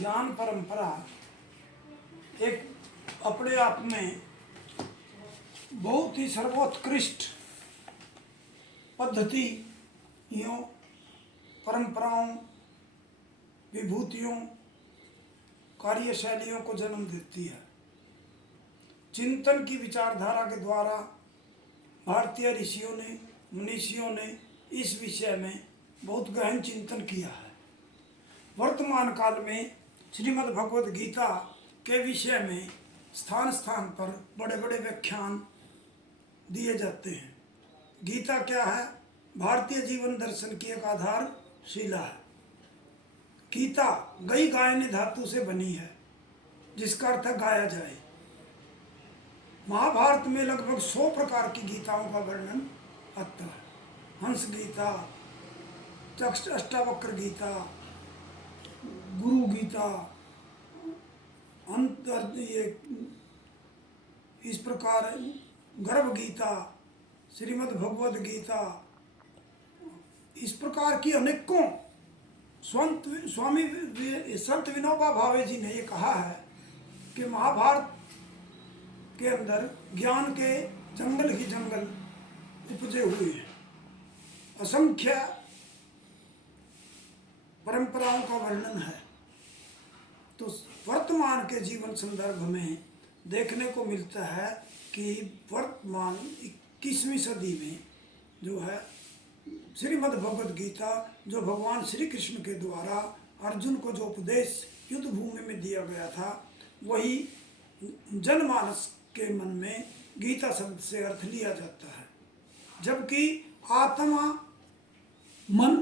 ज्ञान परंपरा एक अपने आप में बहुत ही सर्वोत्कृष्ट पद्धतियों, परंपराओं, विभूतियों, कार्यशैलियों को जन्म देती है। चिंतन की विचारधारा के द्वारा भारतीय ऋषियों ने, मनीषियों ने इस विषय में बहुत गहन चिंतन किया है। वर्तमान काल में श्रीमद् भगवद गीता के विषय में स्थान स्थान पर बड़े बड़े व्याख्यान दिए जाते हैं। गीता क्या है? भारतीय जीवन दर्शन की एक आधारशिला है। गीता गई गायने धातु से बनी है, जिसका अर्थ है गाया जाए। महाभारत में लगभग 100 प्रकार की गीताओं का वर्णन आता है। हंस गीता, अष्टावक्र गीता, गुरु गीता, ये इस प्रकार गर्भ गीता, श्रीमद् भगवद गीता, इस प्रकार की अनेकों। स्वामी संत विनोबा भावे जी ने ये कहा है कि महाभारत के अंदर ज्ञान के जंगल ही जंगल उपजे हुए हैं। असंख्य परंपराओं का वर्णन है। तो वर्तमान के जीवन संदर्भ में देखने को मिलता है कि वर्तमान 21वीं सदी में जो है श्रीमद् भगवद गीता, जो भगवान श्री कृष्ण के द्वारा अर्जुन को जो उपदेश युद्ध भूमि में दिया गया था, वही जनमानस के मन में गीता शब्द से अर्थ लिया जाता है। जबकि आत्मा, मन,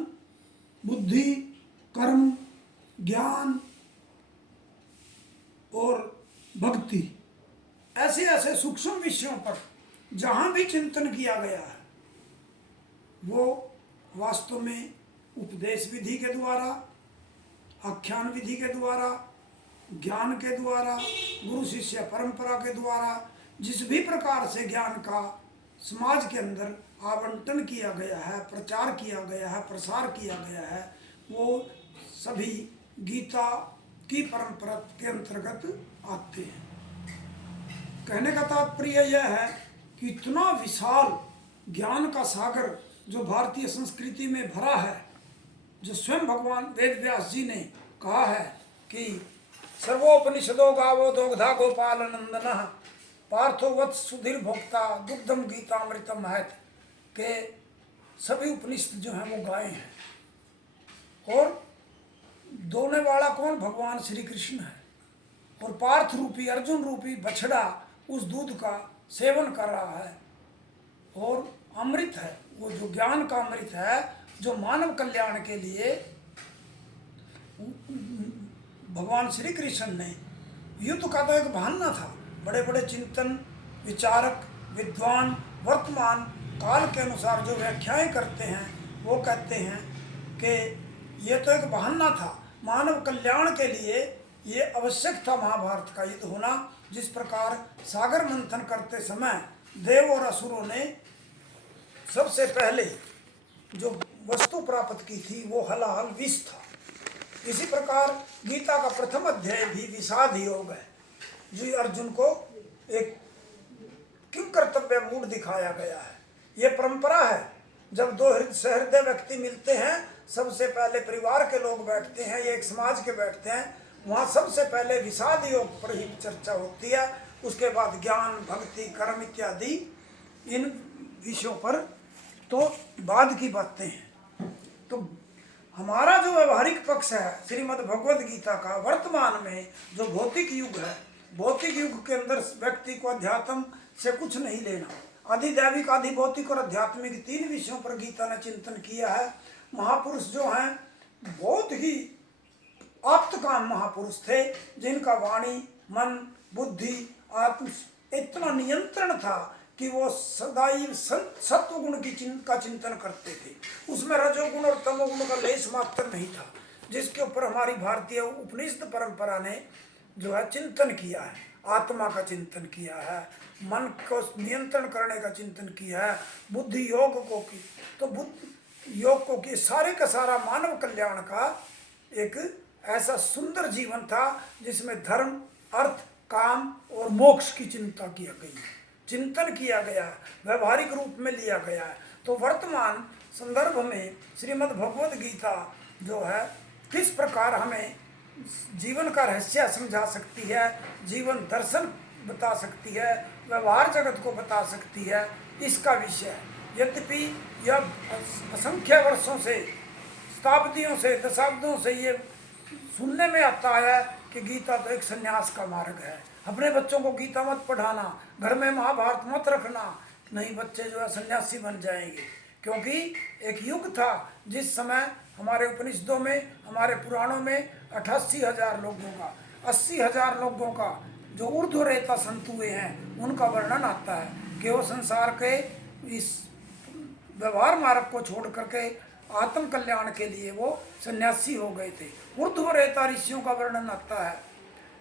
बुद्धि, कर्म, ज्ञान और भक्ति, ऐसे ऐसे सूक्ष्म विषयों पर जहाँ भी चिंतन किया गया है, वो वास्तव में उपदेश विधि के द्वारा, आख्यान विधि के द्वारा, ज्ञान के द्वारा, गुरु शिष्य परंपरा के द्वारा जिस भी प्रकार से ज्ञान का समाज के अंदर आवंटन किया गया है, प्रचार किया गया है, प्रसार किया गया है, वो सभी गीता की परंपरा के अंतर्गत आते हैं। कहने का तात्पर्य यह है कि इतना विशाल ज्ञान का सागर जो भारतीय संस्कृति में भरा है, जो स्वयं भगवान वेद व्यास जी ने कहा है कि सर्वोपनिषदो गावो दोग्धा गोपाल नंदन पार्थो वत्स सुधीर भोक्ता दुग्धम गीतामृतम महत, के सभी उपनिषद जो हैं वो गाय हैं। और दोने वाला कौन? भगवान श्री कृष्ण है। और पार्थ रूपी, अर्जुन रूपी बछड़ा उस दूध का सेवन कर रहा है और अमृत है, वो जो ज्ञान का अमृत है, जो मानव कल्याण के लिए भगवान श्री कृष्ण ने, युद्ध का तो एक बहाना था। बड़े बड़े चिंतन विचारक विद्वान वर्तमान काल के अनुसार जो व्याख्याएं करते हैं, वो कहते हैं कि ये तो एक बहाना था, मानव कल्याण के लिए ये आवश्यक था महाभारत का युद्ध होना। जिस प्रकार सागर मंथन करते समय देव और असुरों ने सबसे पहले जो वस्तु प्राप्त की थी वो हलाहल विष था, इसी प्रकार गीता का प्रथम अध्याय भी विषाद योग है, जो अर्जुन को एक किम कर्तव्य मूड दिखाया गया है। ये परंपरा है। जब दो सहृदय व्यक्ति मिलते हैं, सबसे पहले परिवार के लोग बैठते हैं, ये एक समाज के बैठते हैं, वहाँ सबसे पहले विषाद योग पर ही चर्चा होती है। उसके बाद ज्ञान, भक्ति, कर्म इत्यादि इन विषयों पर तो बाद की बातें हैं। तो हमारा जो व्यवहारिक पक्ष है श्रीमद् भगवद गीता का, वर्तमान में जो भौतिक युग है, भौतिक युग के अंदर व्यक्ति को अध्यात्म से कुछ नहीं लेना। अधिदैविक, अधिभौतिक और आध्यात्मिक 3 विषयों पर गीता ने चिंतन किया है। महापुरुष जो हैं बहुत ही आप्तकाम महापुरुष थे, जिनका वाणी, मन, बुद्धि, आत्म इतना नियंत्रण था कि वो सदैव सत्व गुण का चिंतन करते थे। उसमें रजोगुण और तमोगुण का लेश मात्र नहीं था, जिसके ऊपर हमारी भारतीय उपनिषद परंपरा ने जो है चिंतन किया है। आत्मा का चिंतन किया है, मन को नियंत्रण करने का चिंतन किया है, बुद्धि योग को की, तो बुद्धि योग को की, सारे का सारा मानव कल्याण का एक ऐसा सुंदर जीवन था जिसमें धर्म, अर्थ, काम और मोक्ष की चिंता किया गई, चिंतन किया गया, व्यवहारिक रूप में लिया गया है। तो वर्तमान संदर्भ में श्रीमद् भगवद गीता जो है किस प्रकार हमें जीवन का रहस्य समझा सकती है, जीवन दर्शन बता सकती है, व्यवहार जगत को बता सकती है, इसका विषय है। यद्यपि यह असंख्य वर्षों से, शताब्दियों से, दशाब्दों से ये सुनने में आता है कि गीता तो एक संन्यास का मार्ग है, अपने बच्चों को गीता मत पढ़ाना, घर में महाभारत मत रखना, नहीं बच्चे जो है सन्यासी बन जाएंगे। क्योंकि एक युग था जिस समय हमारे उपनिषदों में, हमारे पुराणों में 88,000 लोगों का, 80,000 लोगों का जो ऊर्ध्वरेता संत हुए हैं उनका वर्णन आता है कि वो संसार के इस व्यवहार मार्ग को छोड़ करके आत्म कल्याण के लिए वो सन्यासी हो गए थे। ऊर्ध्वरेता ऋषियों का वर्णन आता है।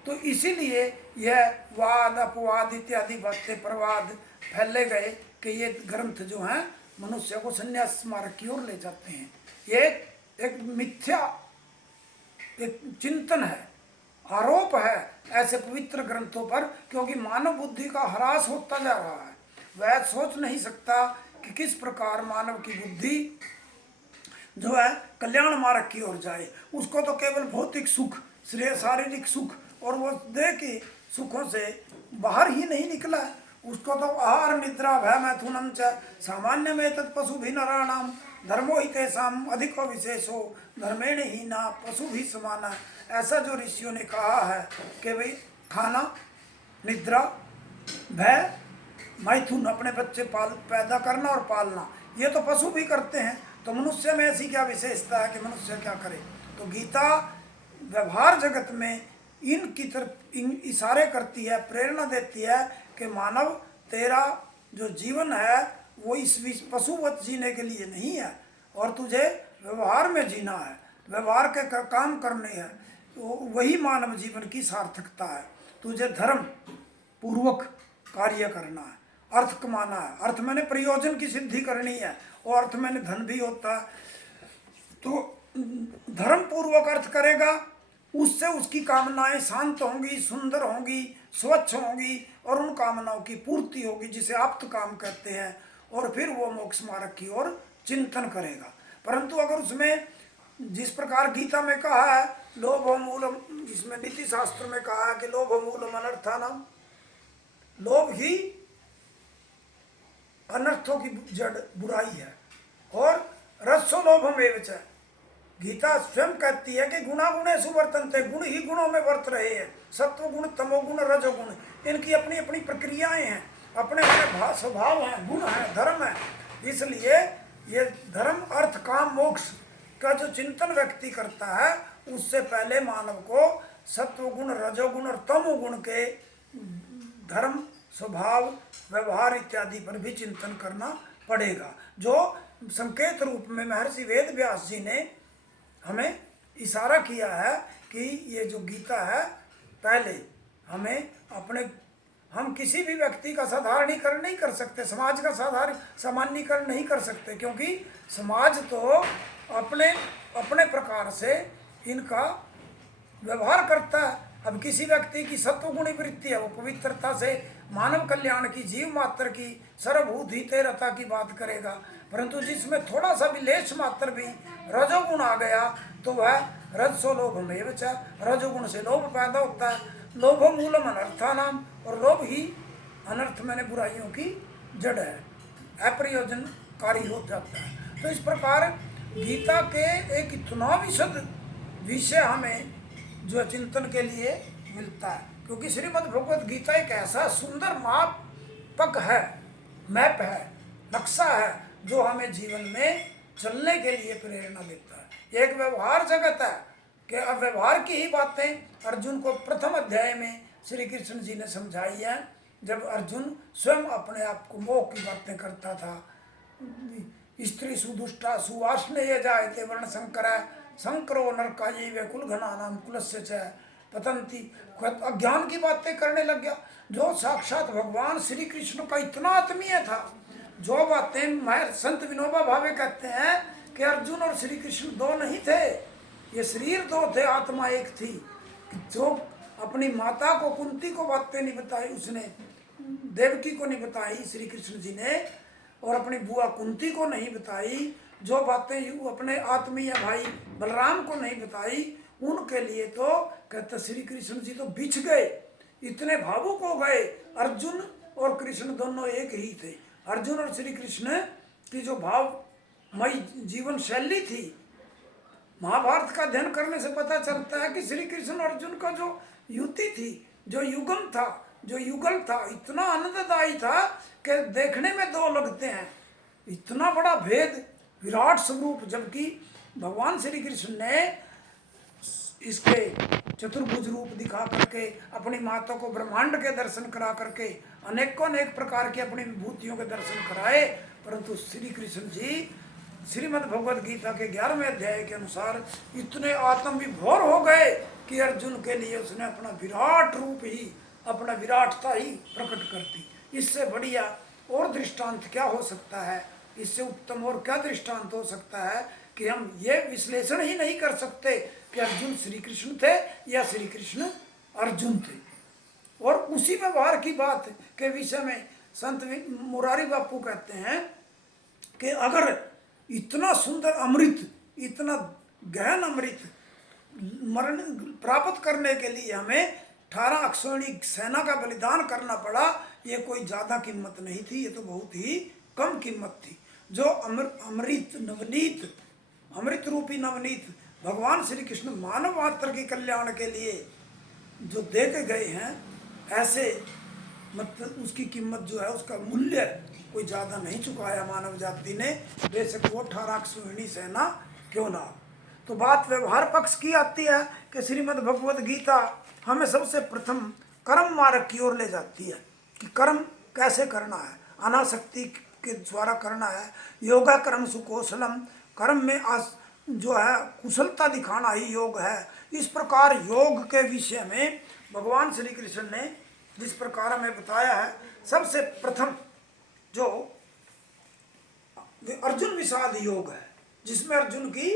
तो इसीलिए यह वाद अपवाद इत्यादि बातें, प्रवाद फैले गए कि ये ग्रंथ जो हैं मनुष्य को संन्यास मार्ग की ओर ले जाते हैं। ये एक मिथ्या एक चिंतन है, आरोप है ऐसे पवित्र ग्रंथों पर, क्योंकि मानव बुद्धि का ह्रास होता जा रहा है। वह सोच नहीं सकता कि किस प्रकार मानव की बुद्धि जो है कल्याण मार्ग की ओर जाए। उसको तो केवल भौतिक सुख, शारीरिक सुख और वो देह के सुखों से बाहर ही नहीं निकला है। उसको तो आहार निद्रा भय मैथुनम च सामान्य में तत्पशु भी नराणाम धर्मो ही तेसाम अधिको विशेषो धर्मेण ही ना पशु भी समाना। ऐसा जो ऋषियों ने कहा है कि भाई खाना, निद्रा, भय, मैथुन, अपने बच्चे पैदा करना और पालना, ये तो पशु भी करते हैं, तो मनुष्य में ऐसी क्या विशेषता है कि मनुष्य क्या करे। तो गीता व्यवहार जगत में इनकी तरफ इशारे करती है, प्रेरणा देती है कि मानव तेरा जो जीवन है वो इस पशुवत जीने के लिए नहीं है, और तुझे व्यवहार में जीना है, व्यवहार के काम करने हैं, तो वही मानव जीवन की सार्थकता है। तुझे धर्म पूर्वक कार्य करना है, अर्थ कमाना है, अर्थ मैंने प्रयोजन की सिद्धि करनी है, और अर्थ मैंने धन भी होता है। तो धर्म पूर्वक अर्थ करेगा, उससे उसकी कामनाएं शांत होंगी, सुंदर होंगी, स्वच्छ होंगी, और उन कामनाओं की पूर्ति होगी जिसे आप्त काम कहते हैं, और फिर वो मोक्ष मार्ग की ओर चिंतन करेगा। परंतु अगर उसमें जिस प्रकार गीता में कहा है लोभ मूलम, इसमें नीति शास्त्र में कहा है कि लोभ मूलम अनर्थानाम, लोभ ही अनर्थों की जड़ बुराई है, और रसो लोभमेव च, गीता स्वयं कहती है कि गुणा गुणेषु वर्तन्ते, गुण ही गुणों में वर्त रहे हैं, सत्व गुण, तमोगुण, रजोगुण, इनकी अपनी अपनी प्रक्रियाएं हैं, अपने अपने स्वभाव हैं, गुण हैं, धर्म है। इसलिए ये धर्म, अर्थ, काम, मोक्ष का जो चिंतन व्यक्ति करता है उससे पहले मानव को सत्व गुण, रजोगुण और तमोगुण के धर्म, स्वभाव, व्यवहार इत्यादि पर भी चिंतन करना पड़ेगा, जो संकेत रूप में महर्षि वेद व्यास जी ने हमें इशारा किया है कि ये जो गीता है पहले हमें हम किसी भी व्यक्ति का साधारणीकरण नहीं कर सकते, समाज का सामान्यीकरण नहीं कर सकते, क्योंकि समाज तो अपने अपने प्रकार से इनका व्यवहार करता है। अब किसी व्यक्ति की सत्वगुणी वृत्ति है, वो पवित्रता से मानव कल्याण की, जीव मात्र की, सर्वभूत हितैरता की बात करेगा, परंतु जिसमें थोड़ा सा भी लेश मात्र भी रजोगुण आ गया तो वह रजसो लोभमेव च, रजोगुण से लोभ पैदा होता है। लोभो मूलम अनर्थानाम, और लोभ ही अनर्थ मैंने बुराइयों की जड़ है, अप्रयोजनकारी हो जाता है। तो इस प्रकार गीता के एक इतना विशद विषय हमें जो चिंतन के लिए मिलता है, क्योंकि श्रीमद् भगवद गीता एक ऐसा सुंदर मापक है, मैप है, नक्शा है, जो हमें जीवन में चलने के लिए प्रेरणा देता है। एक व्यवहार जगत है कि अब व्यवहार की ही बातें अर्जुन को प्रथम अध्याय में श्री कृष्ण जी ने समझाई है, जब अर्जुन स्वयं अपने आप को मोह की बातें करता था। स्त्री सुदुष्टा सुवासनेय जायते वर्ण संकर संकरो नरकायी वे कुल घना नाम कुलस्य च पतंती, अज्ञान की बातें करने लग गया, जो साक्षात भगवान श्री कृष्ण का इतना आत्मीय था। जो बातें संत विनोबा भावे कहते हैं कि अर्जुन और श्री कृष्ण दो नहीं थे, ये शरीर दो थे, आत्मा एक थी। जो अपनी माता को, कुंती को बातें नहीं बताई उसने, देवकी को नहीं बताई श्री कृष्ण जी ने, और अपनी बुआ कुंती को नहीं बताई, जो बातें अपने आत्मीय भाई बलराम को नहीं बताई, उनके लिए तो कहते श्री कृष्ण जी तो बिछ गए, इतने भावुक हो गए। अर्जुन और कृष्ण दोनों एक ही थे। अर्जुन और श्री कृष्ण की जो भावमयी जीवन शैली थी, महाभारत का अध्ययन करने से पता चलता है कि श्री कृष्ण अर्जुन का जो युति थी, जो युगम था, जो युगल था, इतना आनंददायी था कि देखने में दो लगते हैं। इतना बड़ा भेद, विराट स्वरूप, जबकि भगवान श्री कृष्ण ने इसके चतुर्भुज रूप दिखा करके, अपनी माता को ब्रह्मांड के दर्शन करा करके, अनेकों अनेक प्रकार की अपनी विभूतियों के दर्शन कराए, परंतु श्री कृष्ण जी श्रीमद् भगवद गीता के 11वें अध्याय के अनुसार इतने आत्म विभोर हो गए कि अर्जुन के लिए उसने अपना विराट रूप ही, अपना विराटता ही प्रकट कर दी। इससे बढ़िया और दृष्टांत क्या हो सकता है, इससे उत्तम और क्या दृष्टांत हो सकता है कि हम ये विश्लेषण ही नहीं कर सकते कि अर्जुन श्री कृष्ण थे या श्री कृष्ण अर्जुन थे। और उसी व्यवहार की बात के विषय में संत मुरारी बापू कहते हैं कि अगर इतना सुंदर अमृत, इतना गहन अमृत मरण प्राप्त करने के लिए हमें 18 अक्षौहिणी सेना का बलिदान करना पड़ा, ये कोई ज़्यादा कीमत नहीं थी, ये तो बहुत ही कम कीमत थी। जो अमृत नवनीत, अमृत रूपी नवनीत भगवान श्री कृष्ण मानव मात्र के कल्याण के लिए जो दे के गए हैं, ऐसे मतलब उसकी कीमत जो है, उसका मूल्य कोई ज़्यादा नहीं चुकाया मानव जाति ने, बेशक वो 18 अक्षौहिणी सेना क्यों ना। तो बात व्यवहार पक्ष की आती है कि श्रीमद् भगवद गीता हमें सबसे प्रथम कर्म मार्ग की ओर ले जाती है कि कर्म कैसे करना है, अनासक्ति के द्वारा करना है, योगा कर्म सुकौशलम, कर्म में जो है कुशलता दिखाना ही योग है। इस प्रकार योग के विषय में भगवान श्री कृष्ण ने जिस प्रकार हमें बताया है, सबसे प्रथम जो अर्जुन विषाद योग है, जिसमें अर्जुन की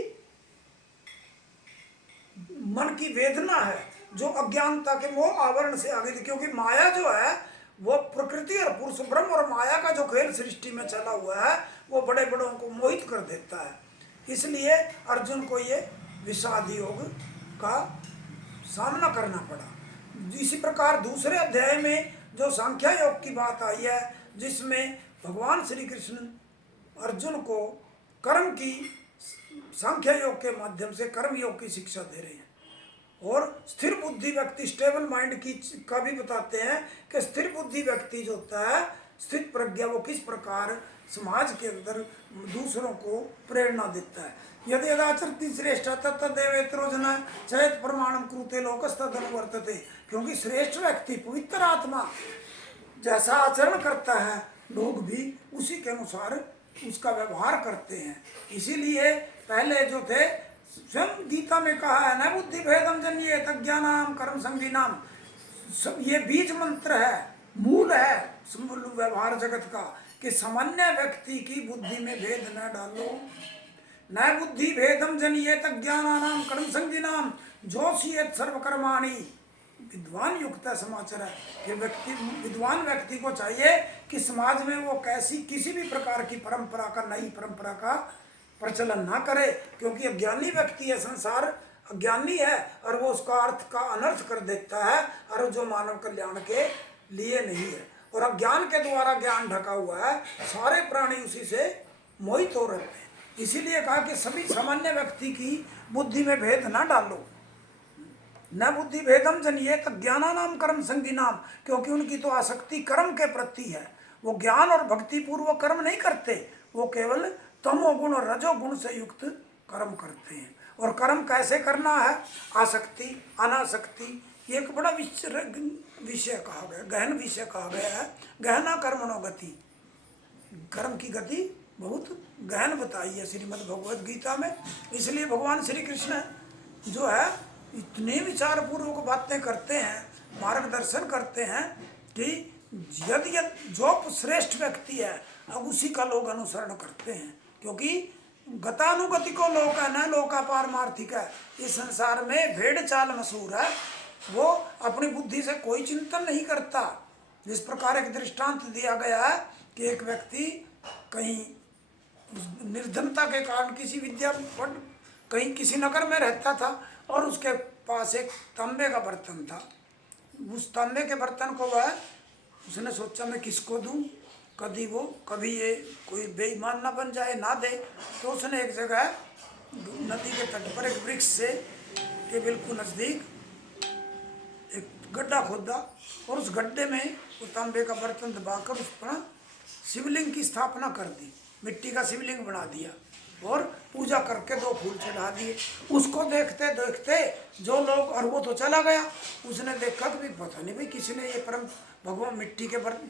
मन की वेदना है, जो अज्ञानता के मोह आवरण से आगे थी, क्योंकि माया जो है वो प्रकृति और पुरुष ब्रह्म और माया का जो खेल सृष्टि में चला हुआ है, वो बड़े बड़ों को मोहित कर देता है। इसलिए अर्जुन को ये विषाद योग का सामना करना पड़ा। इसी प्रकार दूसरे अध्याय में जो सांख्या योग की बात आई है, जिसमें भगवान श्री कृष्ण अर्जुन को कर्म की, सांख्या योग के माध्यम से कर्म योग की शिक्षा दे रहे हैं। और स्थिर बुद्धि व्यक्ति, स्टेबल माइंड की का भी बताते हैं कि स्थिर बुद्धि व्यक्ति जो होता है, स्थित प्रज्ञा, वो किस प्रकार समाज के अंदर दूसरों को प्रेरणा देता है। यदि यदाचरति श्रेष्ठ तत्तदेवेतरो जना चेत प्रमाणम कुरुते लोकस्तदनुवर्तते, क्योंकि श्रेष्ठ व्यक्ति, पवित्र आत्मा जैसा आचरण करता है, लोग भी उसी के अनुसार उसका व्यवहार करते हैं। इसीलिए पहले जो थे, स्वयं गीता में कहा है, न बुद्धि भेदम जन्येत अज्ञानाम कर्म संगीनाम, सब ये बीज मंत्र है, मूल है व्यवहार जगत का, कि सामान्य व्यक्ति की बुद्धि में भेद न डालो। न बुद्धि भेदम जन्येत अज्ञानानाम कर्म संगीनाम जोषयेत सर्वकर्माणि। विद्वान युक्त समाचार है कि व्यक्ति, विद्वान व्यक्ति को चाहिए कि समाज में वो किसी भी प्रकार की परंपरा का, नई परंपरा का प्रचलन ना करे, क्योंकि अज्ञानी व्यक्ति है, संसार अज्ञानी है और वो उसका अर्थ का अनर्थ कर देता है, और जो मानव कल्याण के लिए नहीं है। और अज्ञान के द्वारा ज्ञान ढका हुआ है, सारे प्राणी उसी से मोहित हो रहे हैं। इसीलिए कहा कि सभी सामान्य व्यक्ति की बुद्धि में भेद ना डालो। न बुद्धि भेदम जन्येत ज्ञानानाम कर्म संगीनाम, क्योंकि उनकी तो आसक्ति कर्म के प्रति है, वो ज्ञान और भक्ति पूर्वक कर्म नहीं करते, वो केवल तमोगुण और रजोगुण से युक्त कर्म करते हैं। और कर्म कैसे करना है, आसक्ति अनासक्ति, ये एक बड़ा विषय कहा गया, गहन विषय कहा गया है। गहना कर्मणो गति, कर्म की गति बहुत गहन बताई है श्रीमद् भगवद गीता में। इसलिए भगवान श्री कृष्ण जो है इतने विचार पूर्वक बातें करते हैं, मार्गदर्शन करते हैं कि यदि जो श्रेष्ठ व्यक्ति है, अब उसी का लोग अनुसरण करते हैं, क्योंकि गतानुगति को लोक है न लोका पारमार्थिक है। इस संसार में भेड़ चाल मशहूर है, वो अपनी बुद्धि से कोई चिंतन नहीं करता। जिस प्रकार एक दृष्टांत दिया गया है कि एक व्यक्ति कहीं निर्धनता के कारण किसी कहीं किसी नगर में रहता था और उसके पास एक तांबे का बर्तन था। उस तांबे के बर्तन को उसने सोचा मैं किसको दूं, कभी ये कोई बेईमान ना बन जाए ना दे। तो उसने एक जगह नदी के तट पर एक वृक्ष से के बिल्कुल नज़दीक एक गड्ढा खोदा और उस गड्ढे में वो तांबे का बर्तन दबाकर उस पर शिवलिंग की स्थापना कर दी, मिट्टी का शिवलिंग बना दिया और पूजा करके 2 फूल चढ़ा दिए। उसको देखते देखते जो लोग, और वो तो चला गया, उसने देखा कि पता नहीं भाई किसने ये भगवान मिट्टी के बर्तन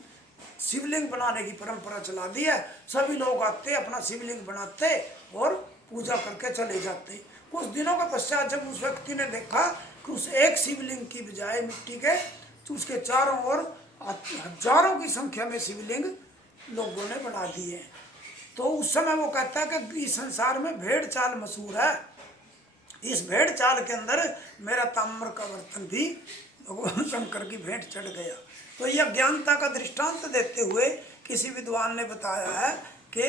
शिवलिंग बनाने की परंपरा चला दी है। सभी लोग आते अपना शिवलिंग बनाते और पूजा करके चले जाते। कुछ दिनों के पश्चात जब उस व्यक्ति ने देखा कि उस एक शिवलिंग की बजाय मिट्टी के तो उसके चारों ओर हजारों की संख्या में शिवलिंग लोगों ने बना दिए। तो उस समय वो कहता है कि इस संसार में भेड़ चाल मशहूर है। इस भेड़ चाल के अंदर मेरा ताम्र का बर्तन भी भगवान शंकर की भेंट चढ़ गया। तो यह ज्ञानता का दृष्टांत देते हुए किसी विद्वान ने बताया है कि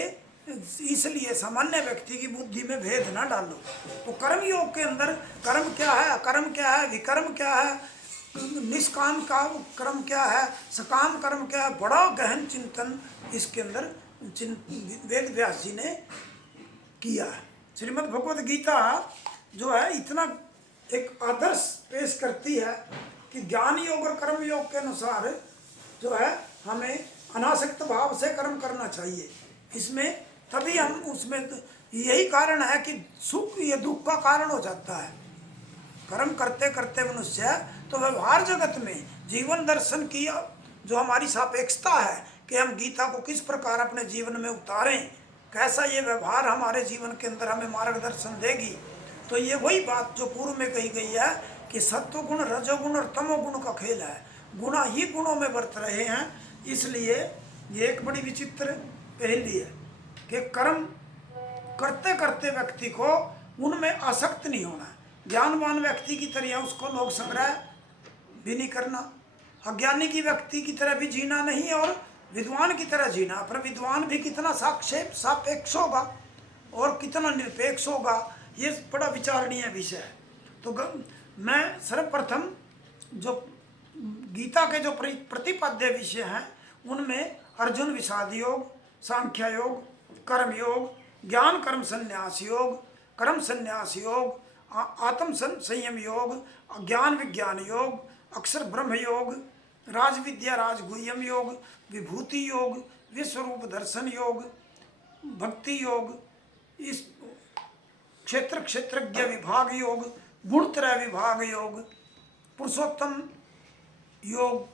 इसलिए सामान्य व्यक्ति की बुद्धि में भेद ना डालो। तो कर्म योग के अंदर कर्म क्या है, अकर्म क्या है, विकर्म क्या है, निष्काम का कर्म क्या है, सकाम कर्म क्या है, बड़ा गहन चिंतन इसके अंदर वेद व्यास जी ने किया है। श्रीमद् भगवद गीता जो है इतना एक आदर्श पेश करती है कि ज्ञान योग और कर्म योग के अनुसार जो है हमें अनासक्त भाव से कर्म करना चाहिए। इसमें तभी हम उसमें यही कारण है कि सुख या दुख का कारण हो जाता है। कर्म करते करते मनुष्य तो व्यवहार जगत में जीवन दर्शन की जो हमारी सापेक्षता है कि हम गीता को किस प्रकार अपने जीवन में उतारें, कैसा ये व्यवहार हमारे जीवन के अंदर हमें मार्गदर्शन देगी। तो ये वही बात जो पूर्व में कही गई है कि सत्वगुण, रजोगुण और तमोगुण का खेल है। गुणा ही गुणों में बरत रहे हैं। इसलिए ये एक बड़ी विचित्र पहेली है कि कर्म करते करते व्यक्ति को उनमें आसक्त नहीं होना है। ज्ञानवान व्यक्ति की तरह उसको लोग संग्रह भी नहीं करना, अज्ञानी की व्यक्ति की तरह भी जीना नहीं और विद्वान की तरह जीना। पर विद्वान भी कितना सापेक्ष होगा और कितना निरपेक्ष होगा, ये बड़ा विचारणीय विषय है। तो मैं सर्वप्रथम जो गीता के जो प्रतिपाद्य विषय हैं उनमें अर्जुन विषाद योग, सांख्य योग, कर्म योग, ज्ञान कर्म संन्यास योग, कर्म संन्यास योग, आत्म संयम योग, ज्ञान विज्ञान योग, अक्षर ब्रह्म योग, राजविद्या राजगुह्यम योग, विभूति योग, विश्वरूप दर्शन योग, भक्ति योग, इस क्षेत्र क्षेत्रज्ञ विभाग योग, गुणत्रय विभाग योग, पुरुषोत्तम योग,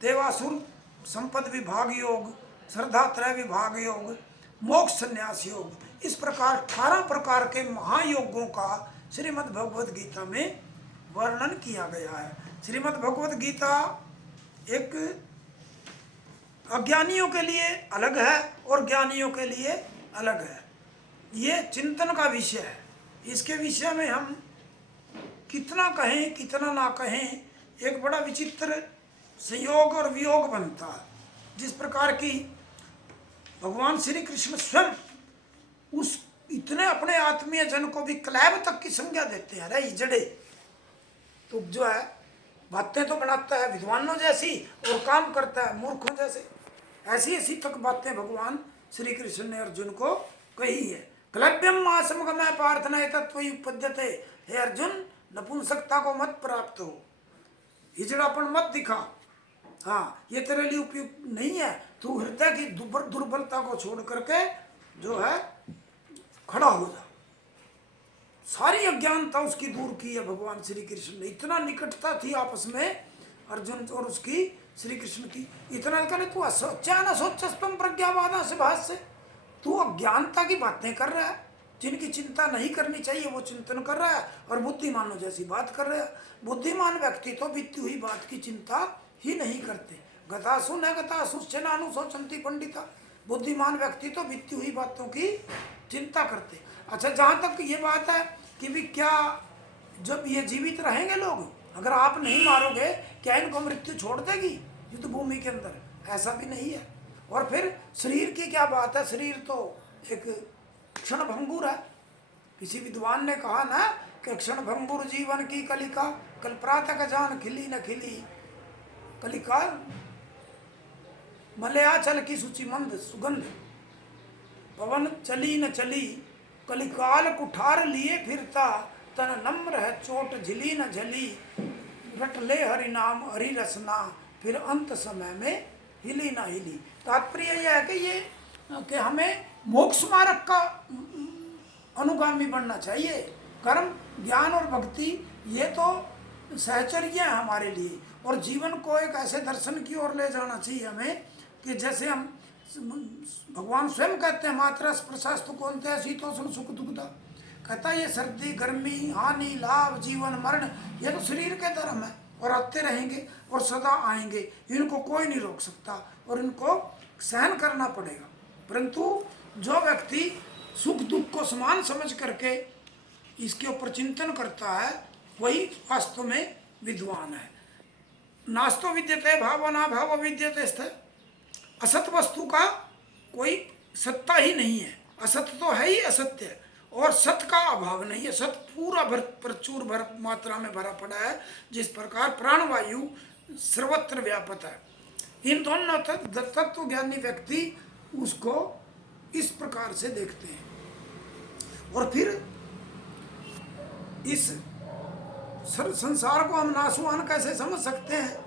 देवासुर संपद विभाग योग, श्रद्धात्रय विभाग योग, मोक्ष संन्यास योग, इस प्रकार 18 प्रकार के महायोगों का श्रीमद् भगवद गीता में वर्णन किया गया है। श्रीमद् भगवद गीता एक अज्ञानियों के लिए अलग है और ज्ञानियों के लिए अलग है। ये चिंतन का विषय है। इसके विषय में हम कितना कहें कितना ना कहें, एक बड़ा विचित्र संयोग और वियोग बनता है। जिस प्रकार की भगवान श्री कृष्ण स्वयं उस इतने अपने आत्मीय जन को भी क्लैब तक की संज्ञा देते हैं, अरे जड़े तो जो है बातें तो बनाता है विद्वानों जैसी और काम करता है मूर्खों जैसे। ऐसी ऐसी तक बातें भगवान श्री कृष्ण ने अर्जुन को कही है। क्लव्यम मासमगमय प्रार्थना तत्व उपद्यते, हे अर्जुन नपुंसकता को मत प्राप्त हो, हिजड़ापन मत दिखा, हाँ ये तेरे लिए उपयुक्त नहीं है। तू हृदय की दुर्बलता को छोड़ करके जो है खड़ा हो जा। सारी अज्ञानता उसकी दूर की है भगवान श्री कृष्ण ने। इतना निकटता थी आपस में अर्जुन और उसकी श्री कृष्ण की। इतना करे तू असोचा न सोचस्तम प्रज्ञावादा से भाष्य, तू अज्ञानता की बातें कर रहा है, जिनकी चिंता नहीं करनी चाहिए वो चिंतन कर रहा है और बुद्धिमानों जैसी बात कर रहा है। बुद्धिमान व्यक्ति तो बीती हुई बात की चिंता ही नहीं करते। गतासु न गतासुश्चनानु शोचन्ति पंडिता, बुद्धिमान व्यक्ति तो बीती हुई बातों की चिंता करते। अच्छा, जहाँ तक ये बात है कि भी क्या जब ये जीवित रहेंगे लोग, अगर आप नहीं मारोगे क्या इनको मृत्यु छोड़ देगी युद्ध भूमि के अंदर? ऐसा भी नहीं है। और फिर शरीर की क्या बात है, शरीर तो एक क्षण भंगुर है। किसी विद्वान ने कहा ना कि क्षण भंगुर जीवन की कलिका, कल प्रातः का जान खिली न खिली, कलिका मलयाचल की सूची मंद सुगंध, पवन चली न चली, कलिकाल कुठार लिए फिरता, तन नम्र है चोट झिली न झली, रट ले हरि नाम हरि रसना, फिर अंत समय में हिली ना हिली। तात्पर्य यह है कि ये कि हमें मोक्ष मार्ग का अनुगामी बनना चाहिए। कर्म, ज्ञान और भक्ति ये तो सहचर्य है हमारे लिए, और जीवन को एक ऐसे दर्शन की ओर ले जाना चाहिए हमें कि जैसे हम भगवान स्वयं कहते हैं, मात्रा स्पर्शास्तु कौनते शीतोष्ण सुख दुखदा, कहता है ये सर्दी गर्मी हानि लाभ जीवन मरण ये तो शरीर के धर्म है और आते रहेंगे और सदा आएंगे, इनको कोई नहीं रोक सकता और इनको सहन करना पड़ेगा। परंतु जो व्यक्ति सुख दुख को समान समझ करके इसके ऊपर चिंतन करता है वही वास्तव में विद्वान है। नास्तो विद्यते भावना भाव विद्यते स्थ, असत वस्तु का कोई सत्ता ही नहीं है, असत तो है ही असत्य, और सत का अभाव नहीं है। सत पूरा प्रचुर भर मात्रा में भरा पड़ा है, जिस प्रकार प्राणवायु सर्वत्र व्यापक है। इन दोनों तत्व ज्ञानी व्यक्ति उसको इस प्रकार से देखते हैं। और फिर इस संसार को हम नाशवान कैसे समझ सकते हैं?